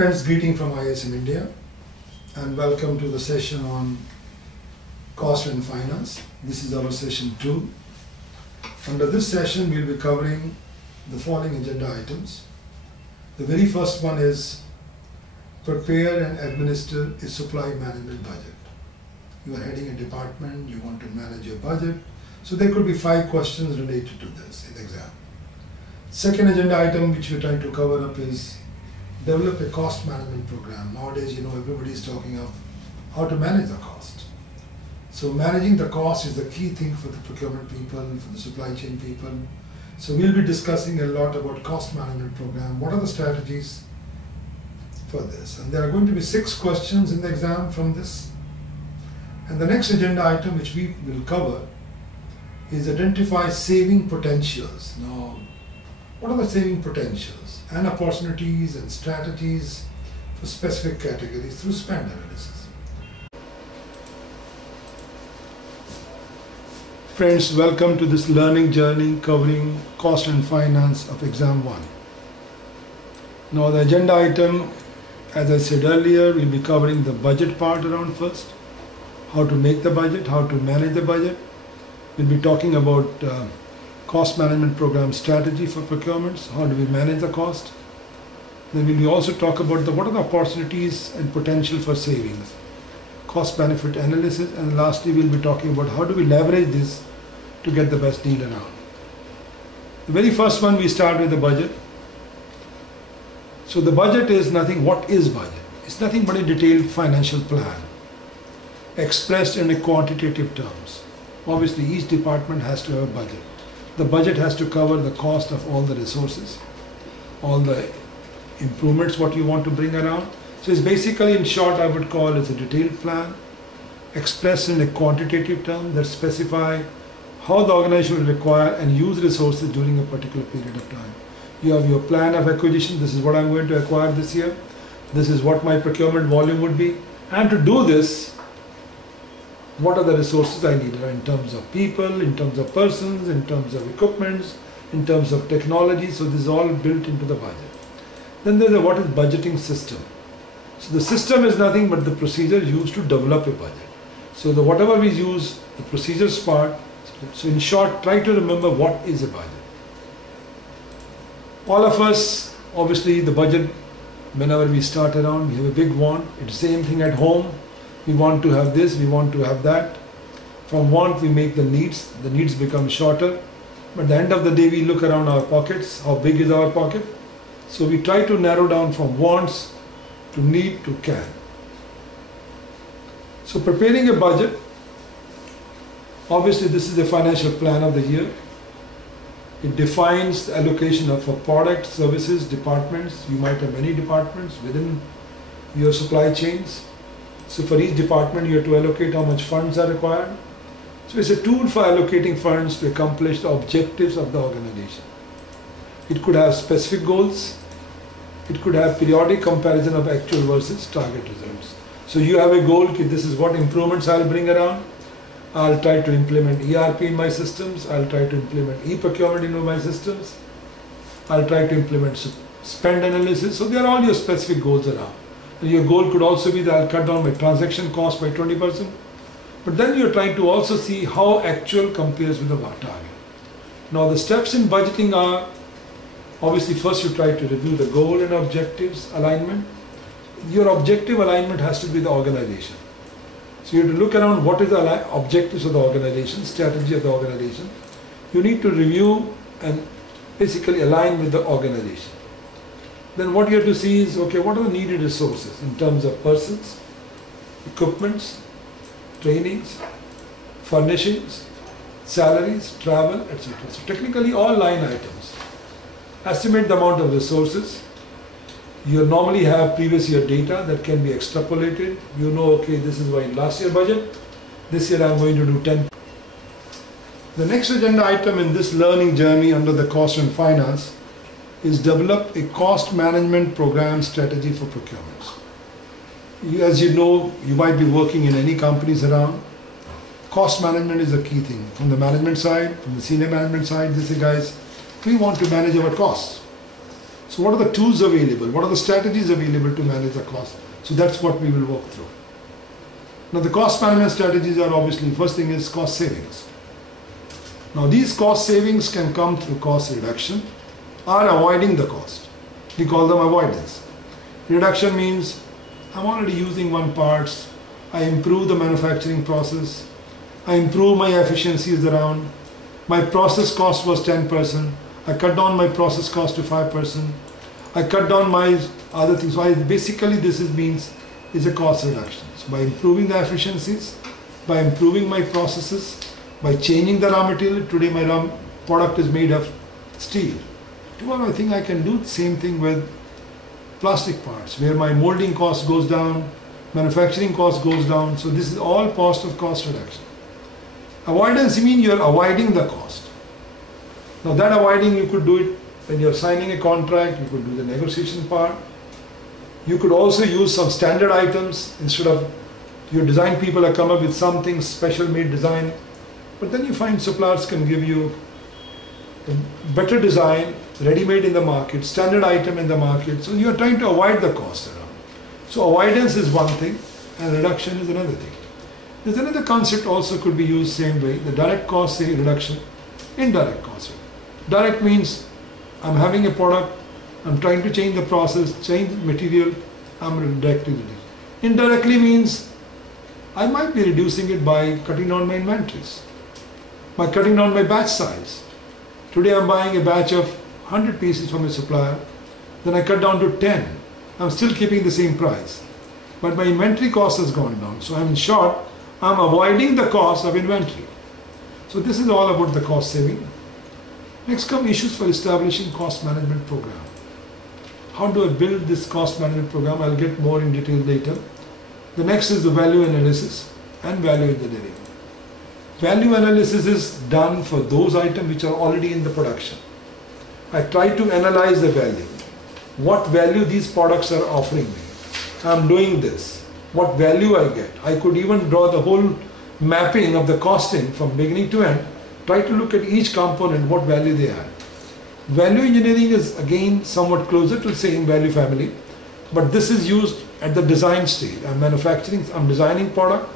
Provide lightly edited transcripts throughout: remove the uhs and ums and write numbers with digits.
Friends, greeting from ISM-INDIA and welcome to the session on cost and finance. This is our session 2. Under this session, we'll be covering the following agenda items. The very first one is prepare and administer a supply management budget. You are heading a department, you want to manage your budget. So there could be 5 questions related to this in the exam. Second agenda item which we're trying to cover up is develop a cost management program. Nowadays, everybody is talking of how to manage the cost. So managing the cost is the key thing for the procurement people, for the supply chain people. So we'll be discussing a lot about cost management program. What are the strategies for this? And there are going to be 6 questions in the exam from this. And the next agenda item which we will cover is identify saving potentials. Now, what are the saving potentials and opportunities and strategies for specific categories through spend analysis? Friends, welcome to this learning journey covering cost and finance of exam 1. Now the agenda item, as I said earlier, we'll be covering the budget part around first, how to make the budget, how to manage the budget. We'll be talking about cost management program strategy for procurements, how do we manage the cost. Then we will also talk about what are the opportunities and potential for savings, cost benefit analysis, and lastly we'll be talking about how do we leverage this to get the best deal around. The very first one, we start with the budget. So the budget is nothing. What is budget? It's nothing but a detailed financial plan expressed in a quantitative terms. Obviously each department has to have a budget. The budget has to cover the cost of all the resources, all the improvements what you want to bring around. So it's basically, in short, I would call it a detailed plan expressed in a quantitative term that specify how the organization will require and use resources during a particular period of time. You have your plan of acquisition. This is what I'm going to acquire this year. This is what my procurement volume would be. And to do this, what are the resources I need in terms of people, in terms of persons, in terms of equipments, in terms of technology. So this is all built into the budget. Then there's a what is budgeting system. So the system is nothing but the procedure used to develop a budget. So whatever we use, the procedures part. So in short, try to remember what is a budget. All of us, obviously the budget, whenever we start around, we have a big want. It's the same thing at home. We want to have this, we want to have that. From want we make the needs become shorter. But at the end of the day we look around our pockets, how big is our pocket? So we try to narrow down from wants to need to can. So preparing a budget, obviously this is a financial plan of the year. It defines the allocation of product, services, departments. You might have many departments within your supply chains. So for each department you have to allocate how much funds are required. So it's a tool for allocating funds to accomplish the objectives of the organization. It could have specific goals. It could have periodic comparison of actual versus target results. So you have a goal, this is what improvements I'll bring around. I'll try to implement ERP in my systems. I'll try to implement e-procurement into my systems. I'll try to implement spend analysis. So there are all your specific goals around. Your goal could also be that I'll cut down my transaction cost by 20%. But then you're trying to also see how actual compares with the target. Now the steps in budgeting are, obviously first you try to review the goal and objectives alignment. Your objective alignment has to be the organization. So you have to look around what is the objectives of the organization, strategy of the organization. You need to review and basically align with the organization. Then what you have to see is, okay, what are the needed resources in terms of persons, equipments, trainings, furnishings, salaries, travel, etc. So technically all line items. Estimate the amount of resources. You normally have previous year data that can be extrapolated. You know, okay, this is my last year budget. This year I'm going to do 10. The next agenda item in this learning journey under the cost and finance is develop a cost management program strategy for procurements. As you know, you might be working in any companies around. Cost management is a key thing. From the management side, from the senior management side, they say, guys, we want to manage our costs. So what are the tools available? What are the strategies available to manage the cost? So that's what we will walk through. Now the cost management strategies are obviously, first thing is cost savings. Now these cost savings can come through cost reduction or avoiding the cost. We call them avoidance. Reduction means I'm already using one parts, I improve the manufacturing process, I improve my efficiencies around, my process cost was 10%, I cut down my process cost to 5%, I cut down my other things. So basically this is a cost reduction. So by improving the efficiencies, by improving my processes, by changing the raw material, today my raw product is made of steel. Tomorrow I think I can do the same thing with plastic parts, where my molding cost goes down, manufacturing cost goes down. So this is all cost of cost reduction. Avoidance means you're avoiding the cost. Now that avoiding, you could do it when you're signing a contract, you could do the negotiation part. You could also use some standard items instead of your design people have come up with something special made design. But then you find suppliers can give you a better design, ready-made in the market, standard item in the market. So you are trying to avoid the cost around. So avoidance is one thing and reduction is another thing. There's another concept also could be used same way, the direct cost say reduction, indirect cost. Direct means I'm having a product, I'm trying to change the process, change the material, I'm directly reducing. Indirectly means I might be reducing it by cutting down my inventories, by cutting down my batch size. Today I'm buying a batch of 100 pieces from a supplier, then I cut down to 10. I'm still keeping the same price, but my inventory cost has gone down. So in short, I'm avoiding the cost of inventory. So this is all about the cost saving. Next come issues for establishing cost management program. How do I build this cost management program? I'll get more in detail later. The next is the value analysis and value engineering. Value analysis is done for those items which are already in the production. I try to analyze the value. What value these products are offering me. I'm doing this. What value I get. I could even draw the whole mapping of the costing from beginning to end. Try to look at each component, what value they add. Value engineering is again somewhat closer to the same value family, but this is used at the design stage. I'm manufacturing, I'm designing product.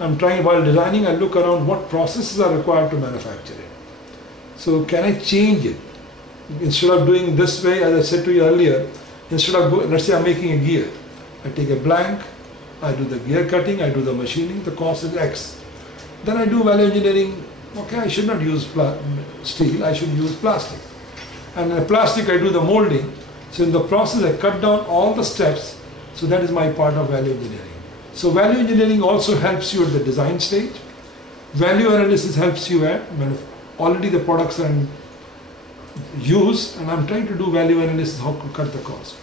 I'm trying, while designing, I look around what processes are required to manufacture it. So can I change it? Instead of doing this way, as I said to you earlier, instead of, let's say I'm making a gear. I take a blank, I do the gear cutting, I do the machining, the cost is X. Then I do value engineering. Okay, I should not use steel, I should use plastic. And in plastic, I do the molding. So in the process, I cut down all the steps. So that is my part of value engineering. So value engineering also helps you at the design stage. Value analysis helps you at when already the products are in use, and I'm trying to do value analysis, how to cut the cost.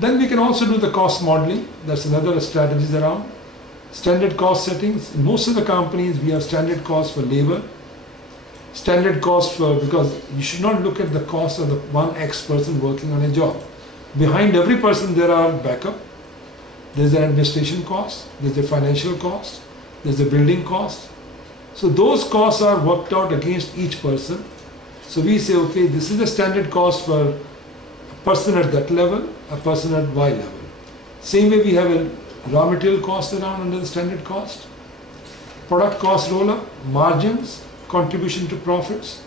Then we can also do the cost modeling. That's another strategies around. Standard cost settings. In most of the companies, we have standard cost for labor, standard cost for, because you should not look at the cost of the one X person working on a job. Behind every person there are backup. There's an administration cost, there's a financial cost, there's a building cost. So those costs are worked out against each person. So we say, okay, this is the standard cost for a person at that level, a person at Y level. Same way we have a raw material cost around under the standard cost, product cost roll-up, margins, contribution to profits,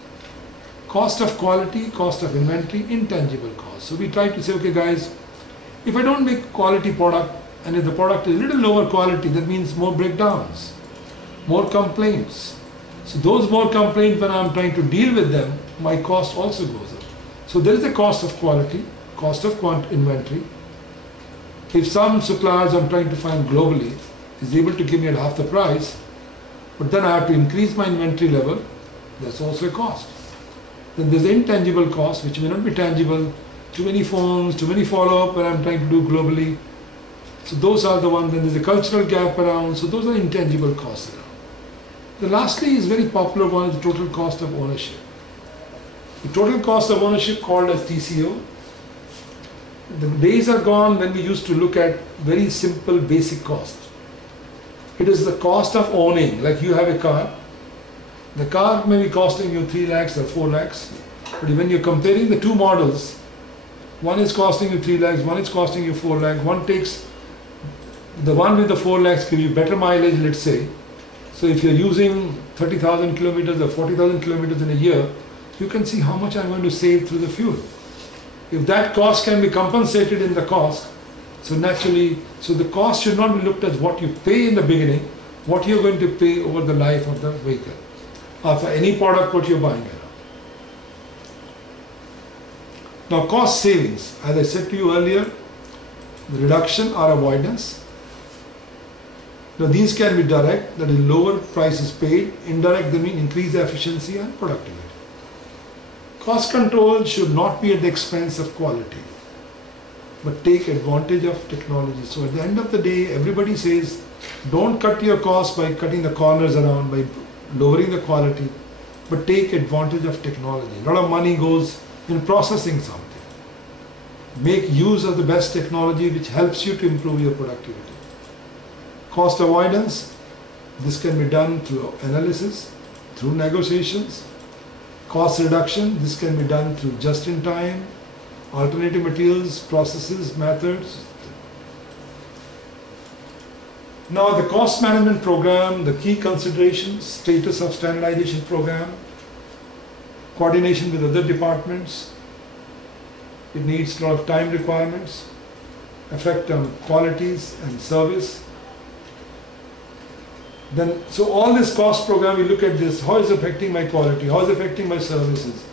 cost of quality, cost of inventory, intangible cost. So we try to say, okay guys, if I don't make quality product, and if the product is a little lower quality, that means more breakdowns, more complaints. So those more complaints, when I'm trying to deal with them, my cost also goes up. So there is a cost of quality, cost of inventory. If some suppliers I'm trying to find globally is able to give me at half the price, but then I have to increase my inventory level, that's also a cost. Then there's the intangible cost, which may not be tangible, too many phones, too many follow-up when I'm trying to do globally. So those are the ones. Then there's a cultural gap around, so those are intangible costs around. The lastly is very popular one is the total cost of ownership. The total cost of ownership called as TCO. The days are gone when we used to look at very simple basic cost. It is the cost of owning, like you have a car. The car may be costing you 3 lakhs or 4 lakhs, but when you're comparing the two models, One is costing you 3 lakhs, one is costing you 4 lakhs. One takes, the one with the 4 lakhs give you better mileage, let's say. So if you're using 30,000 kilometers or 40,000 kilometers in a year, you can see how much I'm going to save through the fuel. If that cost can be compensated in the cost, so naturally, so the cost should not be looked at what you pay in the beginning, what you're going to pay over the life of the vehicle, or for any product what you're buying. Now cost savings, as I said to you earlier, the reduction or avoidance. Now these can be direct, that is lower prices paid. Indirect, they mean increase efficiency and productivity. Cost control should not be at the expense of quality, but take advantage of technology. So at the end of the day, everybody says, don't cut your costs by cutting the corners around, by lowering the quality, but take advantage of technology. A lot of money goes in processing something. Make use of the best technology which helps you to improve your productivity. Cost avoidance, this can be done through analysis, through negotiations. Cost reduction, this can be done through just-in-time, alternative materials, processes, methods. Now the cost management program, the key considerations: status of standardization program, coordination with other departments, it needs a lot of time requirements, effect on qualities and service. Then, so all this cost program, we look at this, how is it affecting my quality, how is it affecting my services,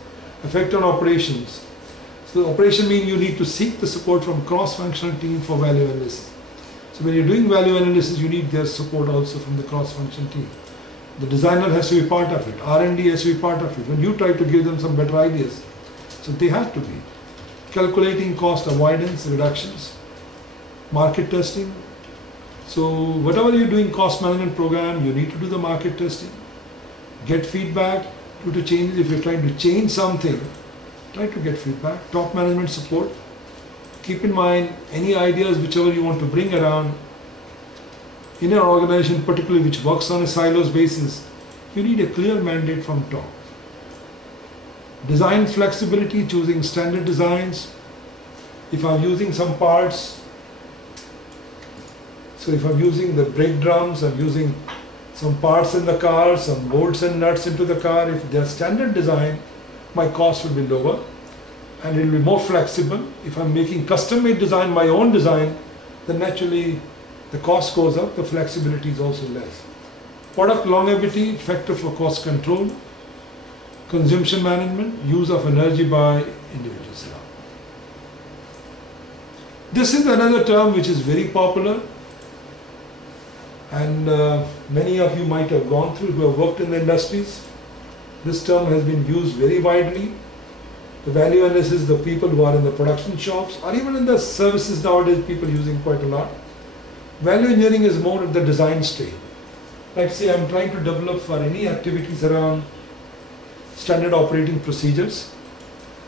effect on operations. So operation means you need to seek the support from cross-functional team for value analysis. So when you're doing value analysis, you need their support also from the cross-functional team. The designer has to be part of it, R&D has to be part of it. When you try to give them some better ideas, so they have to be. Calculating cost avoidance, reductions, market testing. So whatever you're doing cost management program, you need to do the market testing, get feedback, do the changes. If you're trying to change something, try to get feedback. Top management support. Keep in mind any ideas whichever you want to bring around in an organization, particularly which works on a silos basis, you need a clear mandate from top. Design flexibility, choosing standard designs. If I'm using some parts, so if I'm using the brake drums, I'm using some parts in the car, some bolts and nuts into the car. If they're standard design, my cost will be lower and it will be more flexible. If I'm making custom-made design, my own design, then naturally the cost goes up, the flexibility is also less. Product longevity, factor for cost control. Consumption management, use of energy by individuals. This is another term which is very popular, and many of you might have gone through who have worked in the industries. This term has been used very widely. The value analysis, the people who are in the production shops, or even in the services nowadays, people using quite a lot. Value engineering is more at the design stage. Like say I'm trying to develop for any activities around standard operating procedures.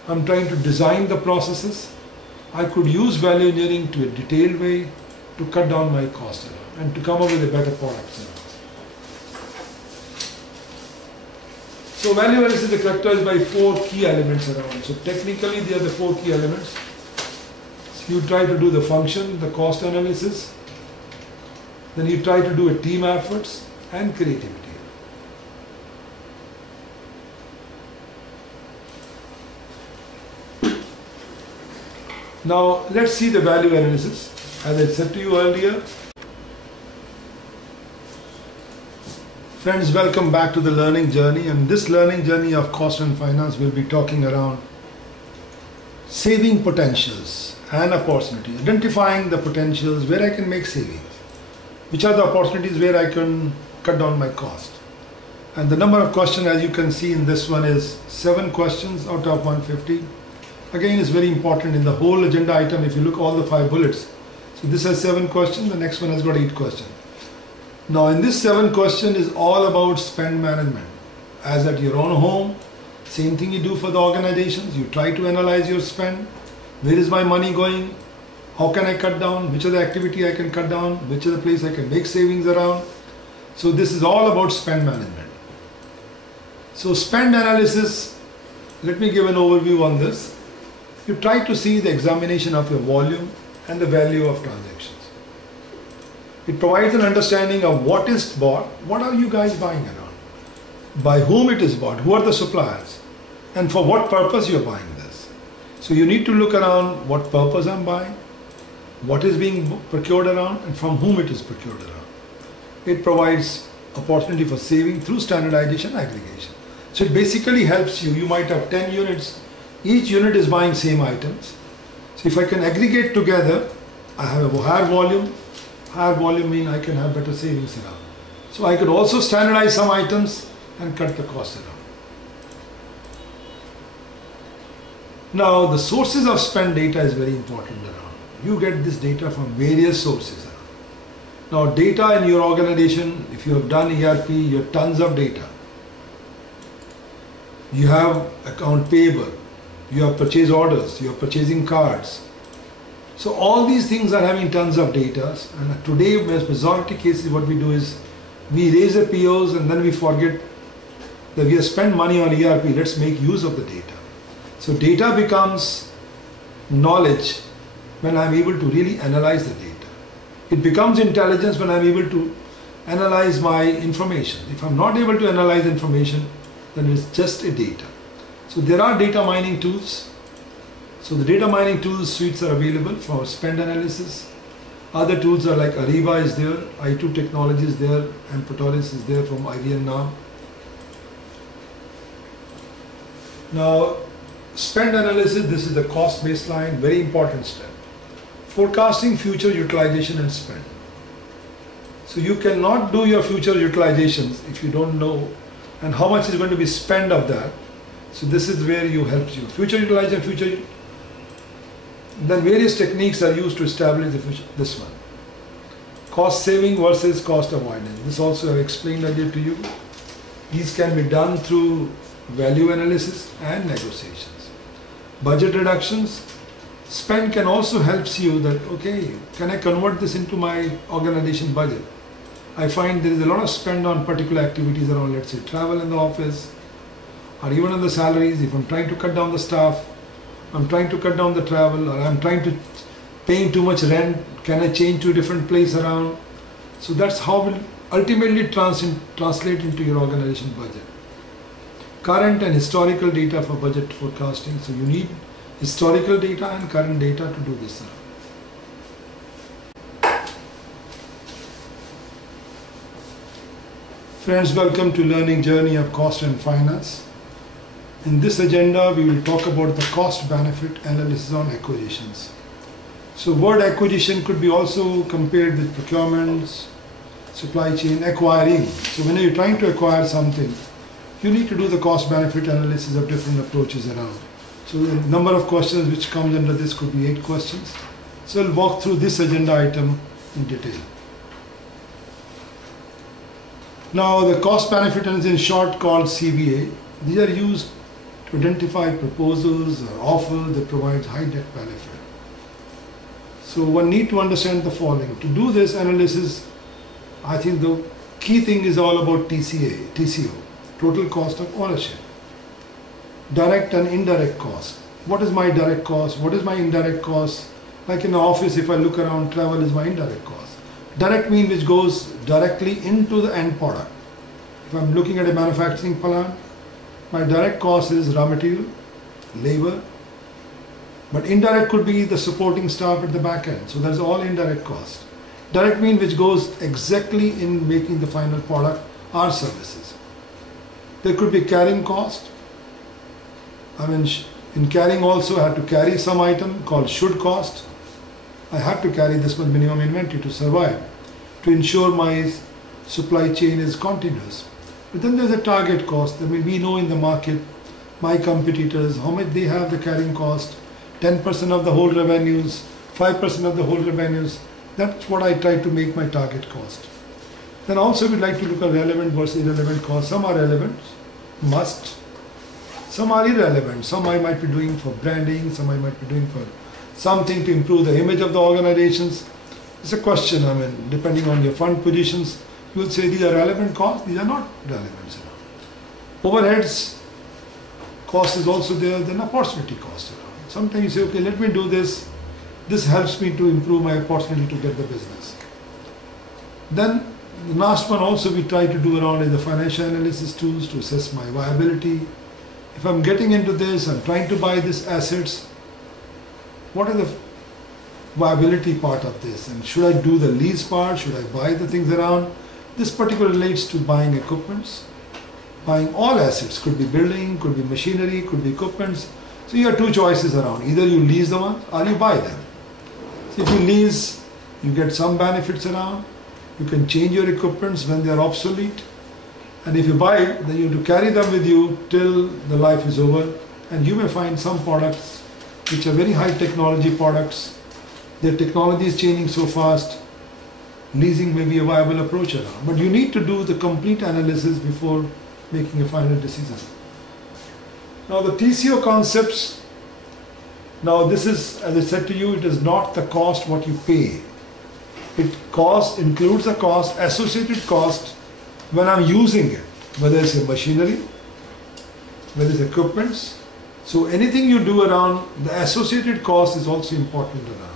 I'm trying to design the processes. I could use value engineering to a detailed way to cut down my cost and to come up with a better product. So value analysis is characterized by 4 key elements around. So technically they are the 4 key elements. So you try to do the function, the cost analysis, then you try to do a team efforts and creativity. Now let's see the value analysis. As I said to you earlier, friends, welcome back to the learning journey, and this learning journey of cost and finance will be talking around saving potentials and opportunities, identifying the potentials where I can make savings, which are the opportunities where I can cut down my cost. And the number of questions, as you can see in this one, is 7 questions out of 150. Again, it's very important in the whole agenda item. If you look all the 5 bullets, so this has 7 questions, the next one has got 8 questions. Now in this 7 question is all about spend management. As at your own home, same thing you do for the organizations. You try to analyze your spend. Where is my money going? How can I cut down? Which are the activity I can cut down? Which are the place I can make savings around? So this is all about spend management. So spend analysis, let me give an overview on this. you try to see the examination of your volume and the value of transactions. It provides an understanding of what is bought, what are you guys buying around, by whom it is bought, who are the suppliers, and for what purpose you're buying this. So you need to look around what purpose I'm buying, what is being procured around, and from whom it is procured around. It provides opportunity for saving through standardization and aggregation. So it basically helps you. You might have 10 units, each unit is buying same items. So if I can aggregate together, I have a higher volume. Higher volume means I can have better savings around. So I could also standardize some items and cut the cost around. Now the sources of spend data is very important around. You get this data from various sources around. Now data in your organization, if you have done ERP, you have tons of data. You have account payable, you have purchase orders, you have purchasing cards. So all these things are having tons of data, and today in majority cases what we do is we raise the POs and then we forget that we have spent money on ERP, let's make use of the data. So data becomes knowledge when I'm able to really analyze the data. It becomes intelligence when I'm able to analyze my information. If I'm not able to analyze information, then it's just a data. So there are data mining tools. So the data mining tools suites are available for spend analysis. Other tools are like Ariba is there, I2 Technology is there, and Protoris is there from IBM now. Now, spend analysis, this is the cost baseline, very important step. Forecasting future utilization and spend. So you cannot do your future utilizations if you don't know and how much is going to be spent of that. So this is where you help you. Future utilization, then various techniques are used to establish this one. Cost saving versus cost avoidance. This also I explained earlier to you. These can be done through value analysis and negotiations. Budget reductions. Spend can also helps you that, okay, can I convert this into my organization budget? I find there is a lot of spend on particular activities around, let's say, travel in the office, or even on the salaries. If I'm trying to cut down the staff, I'm trying to cut down the travel, or I'm trying to paying too much rent, can I change to a different place around? So that's how it will ultimately translate into your organization budget. Current and historical data for budget forecasting. So you need historical data and current data to do this. Friends, welcome to Learning Journey of Cost and Finance. In this agenda, we will talk about the cost-benefit analysis on acquisitions. So word acquisition could be also compared with procurements, supply chain, acquiring. So when you're trying to acquire something, you need to do the cost-benefit analysis of different approaches around. So the number of questions which comes under this could be 8 questions. So I'll walk through this agenda item in detail. Now the cost-benefit analysis in short called CBA. These are used to identify proposals or offers that provide high net benefit. So one need to understand the following. To do this analysis, I think the key thing is all about TCO, total cost of ownership. Direct and indirect cost. What is my direct cost? What is my indirect cost? Like in the office, if I look around, travel is my indirect cost. Direct means which goes directly into the end product. If I'm looking at a manufacturing plant, my direct cost is raw material, labor, but indirect could be the supporting staff at the back end. So that's all indirect cost. Direct means which goes exactly in making the final product or services. There could be carrying cost. I mean, in carrying also I have to carry some item called should cost. I have to carry this much minimum inventory to survive, to ensure my supply chain is continuous. But then there's a target cost. I mean, we know in the market, my competitors, how much they have the carrying cost, 10% of the whole revenues, 5% of the whole revenues. That's what I try to make my target cost. Then also we'd like to look at relevant versus irrelevant costs. Some are relevant, must. Some are irrelevant. Some I might be doing for branding, some I might be doing for something to improve the image of the organizations. It's a question, I mean, depending on your fund positions, you will say these are relevant costs, these are not relevant. Overheads cost is also there, then opportunity cost. Sometimes you say, okay, let me do this. This helps me to improve my opportunity to get the business. Then the last one also we try to do around is the financial analysis tools to assess my viability. If I'm getting into this, I'm trying to buy these assets, what are the viability part of this? And should I do the lease part? Should I buy the things around? This particularly relates to buying equipments, buying all assets. Could be building, could be machinery, could be equipments. So you have two choices around. Either you lease the one or you buy them. So if you lease, you get some benefits around. You can change your equipments when they are obsolete. And if you buy it, then you have to carry them with you till the life is over. And you may find some products which are very high technology products. Their technology is changing so fast. Leasing may be a viable approach around. But you need to do the complete analysis before making a final decision. Now the TCO concepts, now this is, as I said to you, it is not the cost what you pay. It includes the cost, associated cost when I'm using it, whether it's a machinery, whether it's equipments. So anything you do around, the associated cost is also important around.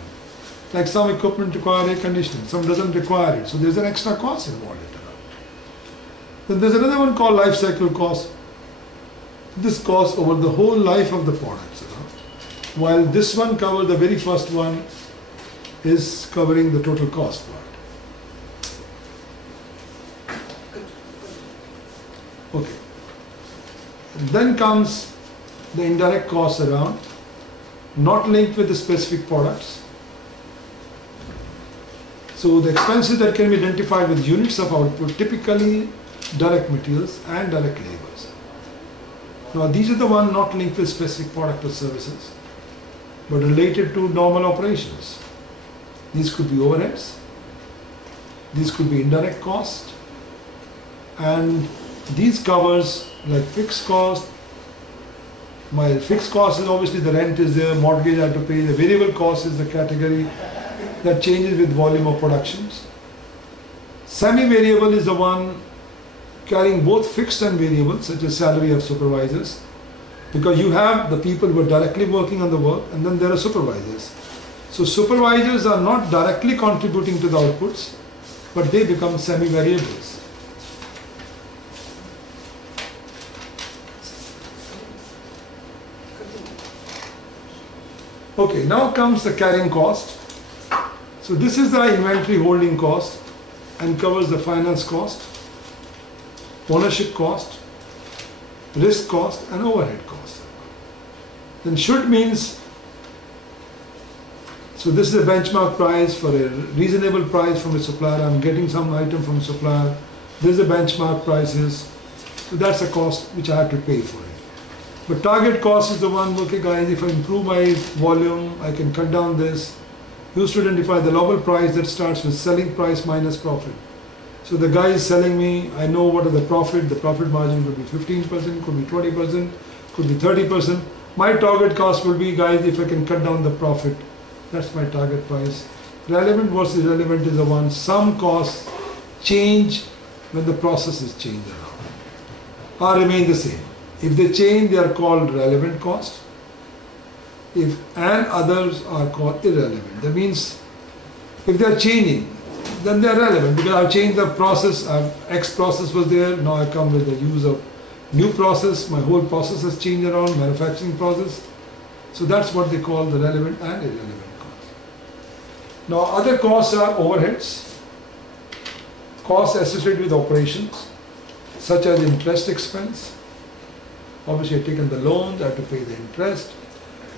Like some equipment require air conditioning, some doesn't require it. So there's an extra cost involved around. Then there's another one called life cycle cost. This cost over the whole life of the products around. While this one covers, the very first one is covering the total cost part. Okay. And then comes the indirect costs around, not linked with the specific products. So the expenses that can be identified with units of output, typically direct materials and direct labors. Now these are the ones not linked with specific product or services, but related to normal operations. These could be overheads, these could be indirect cost, and these covers like fixed cost. My fixed cost is obviously the rent is there, mortgage I have to pay. The variable cost is the category that changes with volume of productions. Semi-variable is the one carrying both fixed and variable, such as salary of supervisors, because you have the people who are directly working on the work, and then there are supervisors. So supervisors are not directly contributing to the outputs, but they become semi-variables. Okay, now comes the carrying cost. So this is the inventory holding cost and covers the finance cost, ownership cost, risk cost and overhead cost. Then should means, so this is a benchmark price for a reasonable price from a supplier. I'm getting some item from a supplier. This is the benchmark prices. So that's a cost which I have to pay for it. But target cost is the one, okay guys, if I improve my volume, I can cut down this. Used to identify the lowball price that starts with selling price minus profit. So the guy is selling me, I know what are the profit margin could be 15%, could be 20%, could be 30%. My target cost will be, guys, if I can cut down the profit, that's my target price. Relevant versus irrelevant is the one, some costs change when the processes change around, or remain the same. If they change, they are called relevant cost. And others are called irrelevant. That means if they are changing, then they are relevant because I've changed the process. X process was there, now I come with the use of new process. My whole process has changed around, manufacturing process. So that's what they call the relevant and irrelevant costs. Now other costs are overheads, costs associated with operations, such as interest expense. Obviously I've taken the loans, I have to pay the interest.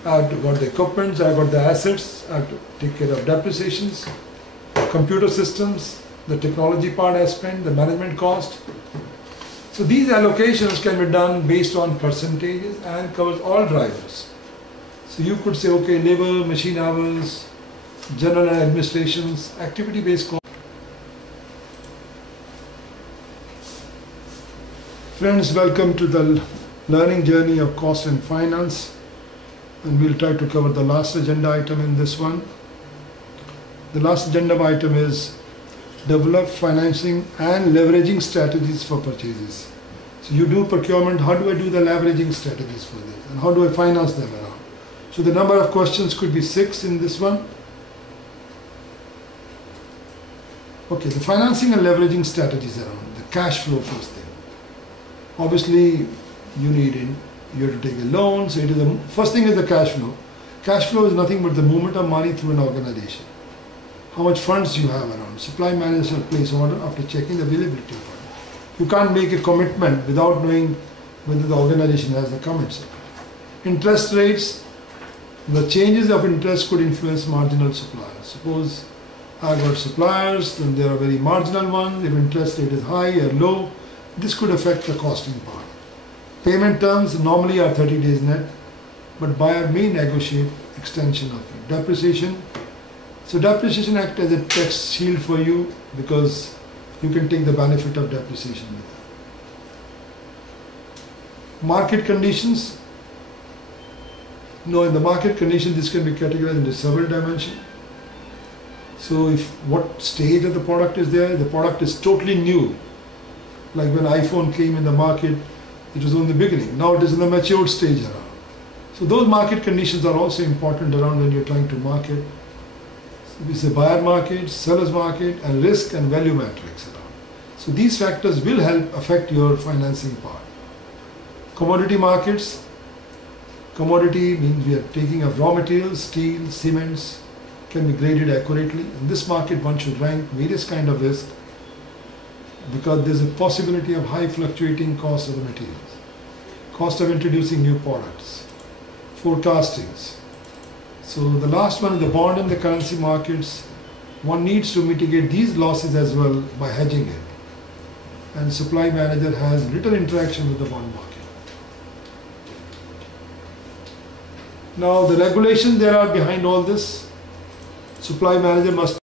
I've got the equipment, I've got the assets, I have to take care of depreciations, computer systems, the technology part I spent, the management cost. So these allocations can be done based on percentages and covers all drivers. So you could say, okay, labor, machine hours, general and administrations, activity-based cost. Friends, welcome to the learning journey of cost and finance. And we'll try to cover the last agenda item in this one. The last agenda item is develop financing and leveraging strategies for purchases. So you do procurement, how do I do the leveraging strategies for this? And how do I finance them around? So the number of questions could be 6 in this one. Okay, the financing and leveraging strategies around the cash flow first thing. Obviously, you have to take a loan, so it is the first thing is the cash flow. Cash flow is nothing but the movement of money through an organization. How much funds you have around. Supply manager shall place order after checking the availability of funds. You can't make a commitment without knowing whether the organization has the commits. Interest rates, the changes of interest could influence marginal suppliers. Suppose I've got suppliers, then there are very marginal ones. If interest rate is high or low, this could affect the costing part. Payment terms normally are 30 days net, but buyer may negotiate extension of it. Depreciation. So depreciation acts as a tax shield for you because you can take the benefit of depreciation with that. Market conditions. No, in the market condition, this can be categorized into several dimensions. So if what stage of the product is there, the product is totally new. Like when iPhone came in the market, it was only the beginning. Now it is in the matured stage around. So those market conditions are also important around when you're trying to market. So we say buyer market, seller's market, and risk and value matrix around. So these factors will help affect your financing part. Commodity markets. Commodity means we are taking of raw materials, steel, cements, can be graded accurately. In this market, one should rank various kind of risk because there is a possibility of high fluctuating cost of the materials, cost of introducing new products, forecastings. So the last one is the bond and the currency markets. One needs to mitigate these losses as well by hedging it. And supply manager has little interaction with the bond market. Now the regulations there are behind all this. Supply manager must